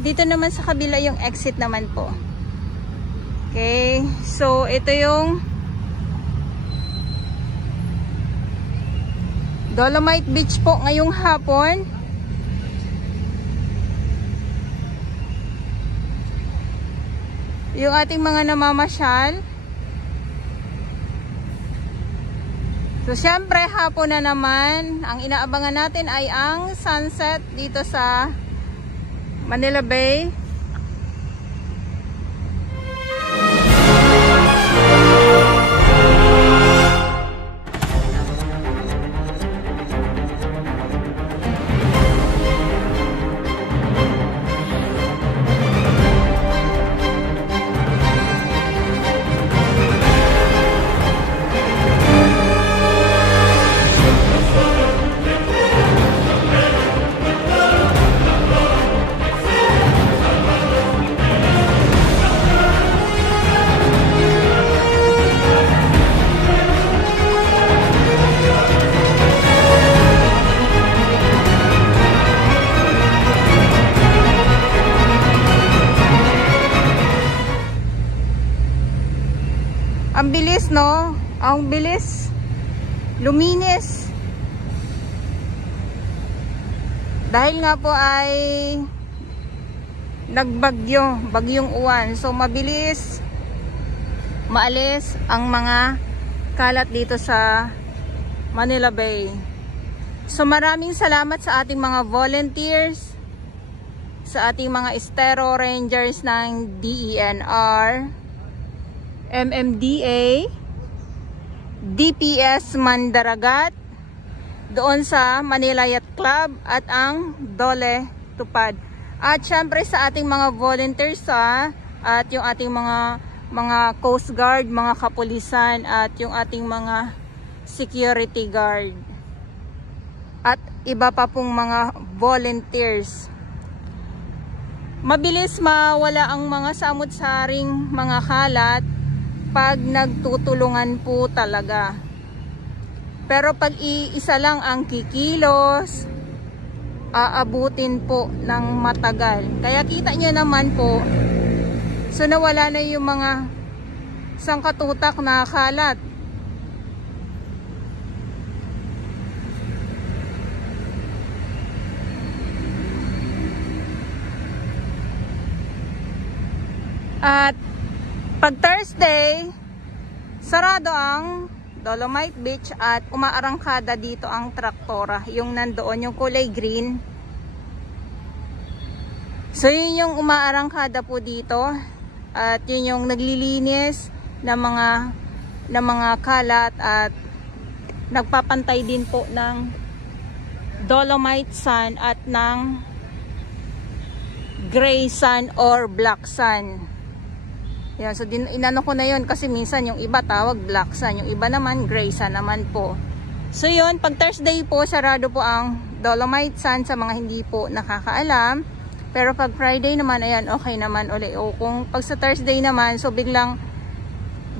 Dito naman sa kabila yung exit naman po. Okay, so ito yung Dolomite Beach po ngayong hapon. Yung ating mga namamasyal. So syempre hapon na naman, ang inaabangan natin ay ang sunset dito sa Manila Bay. Ang bilis, no? Ang bilis. Luminis. Dahil nga po ay nagbagyo, bagyong uwan. So mabilis maalis ang mga kalat dito sa Manila Bay. So maraming salamat sa ating mga volunteers, sa ating mga Estero Rangers ng DENR, MMDA, DPS Mandaragat, doon sa Manila Yacht Club at ang Dole Tupad. At syempre sa ating mga volunteers at yung ating mga Coast Guard, mga kapulisan at yung ating mga security guard. At iba pa pong mga volunteers. Mabilis mawala ang mga samut-saring mga kalat pag nagtutulungan po talaga. Pero pag iisa lang ang kikilos, aabutin po ng matagal. Kaya kita nyo naman po, so nawala na yung mga sangkatutak na kalat. At pag Thursday, sarado ang Dolomite Beach at umaarangkada dito ang traktora. Yung nandoon, yung kulay green. So yun yung umaarangkada po dito. At yun yung naglilinis ng mga kalat at nagpapantay din po ng Dolomite sand at ng gray sand or black sand. Yan, so inano ko na yun kasi minsan yung iba tawag black sand, yung iba naman gray sand naman po. So yun, pag Thursday po sarado po ang Dolomite sand sa mga hindi po nakakaalam. Pero pag Friday naman, ayan, okay naman uli. O kung pag sa Thursday naman, so biglang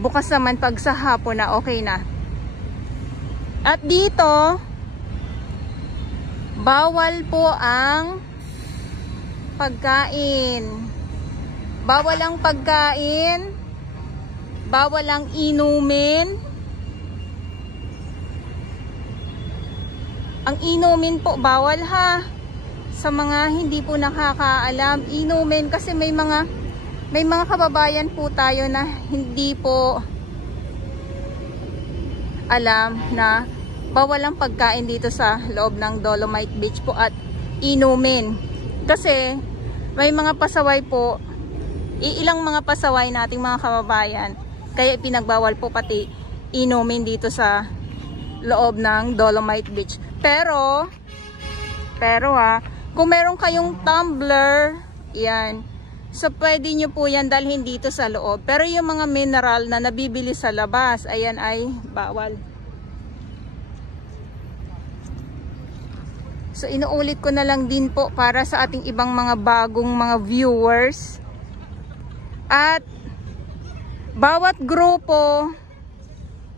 bukas naman pag sa hapon na okay na. At dito, bawal po ang pagkain. Bawal ang pagkain, bawal ang inumin. Ang inumin po, bawal ha. sa mga hindi po nakakaalam, inumin kasi may mga kababayan po tayo na hindi po alam na bawal ang pagkain dito sa loob ng Dolomite Beach po at inumin. Kasi may mga pasaway po, ilang mga pasaway nating mga kababayan, kaya pinagbawal po pati inumin dito sa loob ng Dolomite Beach. Pero kung meron kayong tumbler, yan, so pwede nyo po yan dalhin dito sa loob. Pero yung mga mineral na nabibili sa labas, ayan ay bawal. So inuulit ko na lang din po para sa ating ibang mga bagong mga viewers. At bawat grupo,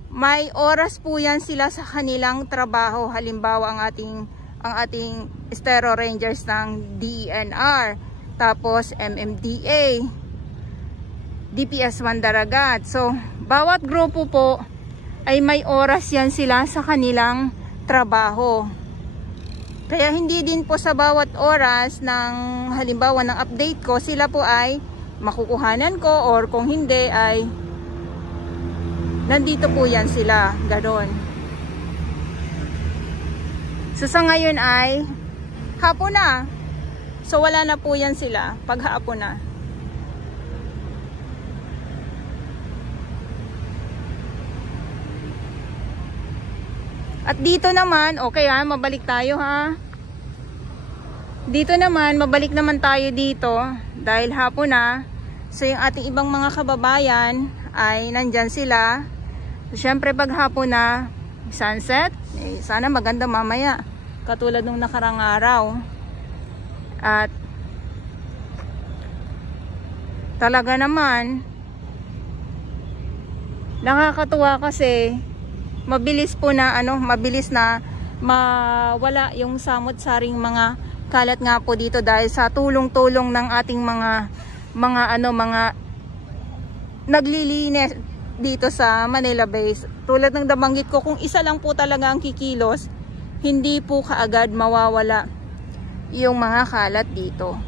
may oras po yan sila sa kanilang trabaho. Halimbawa ang ating Estero Rangers ng DENR, tapos MMDA, DPS Mandaragat. So bawat grupo po ay may oras yan sila sa kanilang trabaho. Kaya hindi din po sa bawat oras ng halimbawa ng update ko, sila po ay makukuhanan ko, or kung hindi ay nandito po yan sila, ganon. So sa ngayon ay hapon na, so wala na po yan sila pag hapon na. At dito naman, okay ha, mabalik tayo ha. Dito naman, mabalik naman tayo dito dahil hapon na. So yung ating ibang mga kababayan ay nandyan sila. So syempre pag hapon na, sunset, sana maganda mamaya. Katulad nung nakarang araw. At talaga naman, nakakatuwa kasi mabilis po na mabilis na mawala yung samot-saring mga kalat nga po dito dahil sa tulong-tulong ng ating mga naglilinis dito sa Manila Bay. Tulad ng nabanggit ko, kung isa lang po talaga ang kikilos, hindi po kaagad mawawala yung mga kalat dito.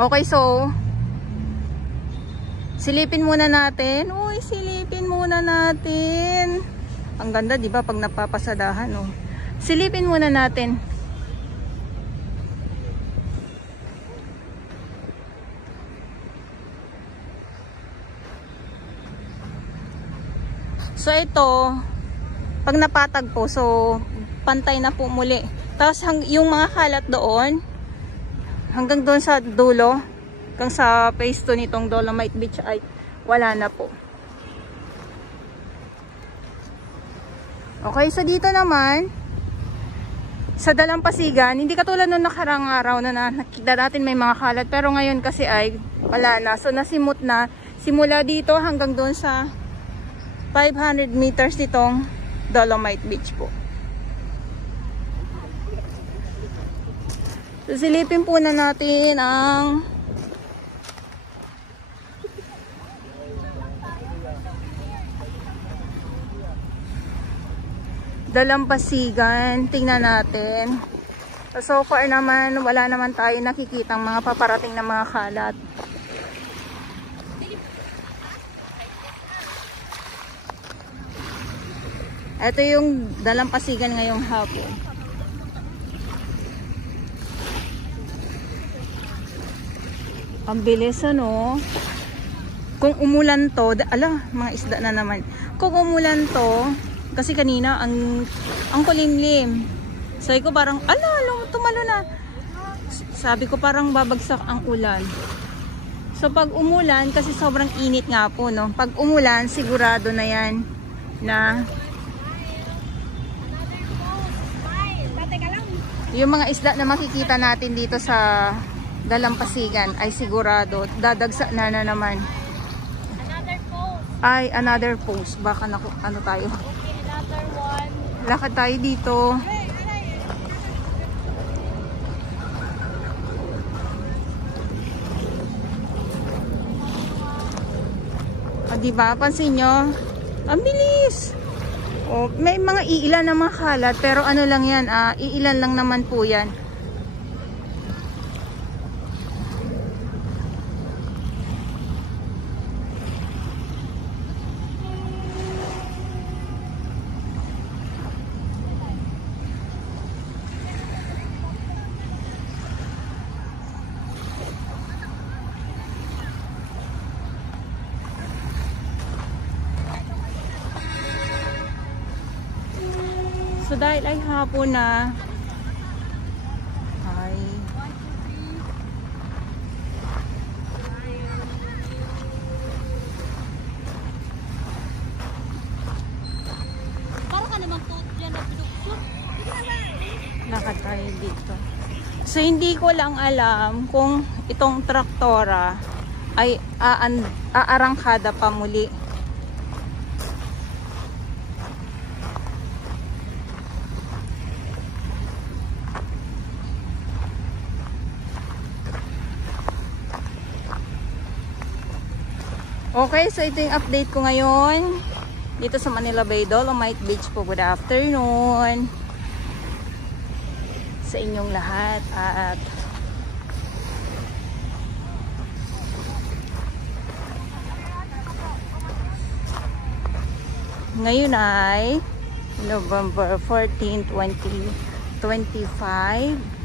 Okay, so silipin muna natin. Uy, silipin muna natin. Ang ganda, 'di ba, pag napapasadahan, oh. Silipin muna natin. So ito, pag napatag po, so pantay na po muli. Tapos yung mga kalat doon, hanggang doon sa dulo, hanggang sa phase 2 nitong Dolomite Beach ay wala na po. Okay, so dito naman sa Dalampasigan, hindi katulad nung nakarang araw na nakita natin may mga kalat, pero ngayon kasi ay wala na. So nasimot na simula dito hanggang doon sa 500 meters nitong Dolomite Beach po. So silipin po na natin ang Dalampasigan. Tingnan natin. So far naman, wala naman tayo nakikitang mga paparating na mga kalat. Ito yung Dalampasigan ngayong hapon. Ang bilis, ano? Kung umulan to, mga isda na naman. Kung umulan to, kasi kanina ang kulimlim. Sabi ko parang, tumalo na. Sabi ko parang babagsak ang ulan. So pag umulan, kasi sobrang init nga po, no? Pag umulan, sigurado na yan na yung mga isda na makikita natin dito sa Dalampasigan ay sigurado dadagsa na naman. Another post. Baka tayo. Another one. Lakad tayo dito. Diba? Pansin nyo? Ang bilis! Oh, may mga iilan na mga kalat pero ano lang yan, iilan lang naman po yan. So dahil ay hapon na ay Para ka naman to yan na production. lakad tayo dito. So hindi ko lang alam kung itong traktora ay aarangkada pa muli. Okay, so ito yung update ko ngayon dito sa Manila Bay, Dolomite Beach po. Good afternoon sa inyong lahat. At ngayon ay November 14, 2025.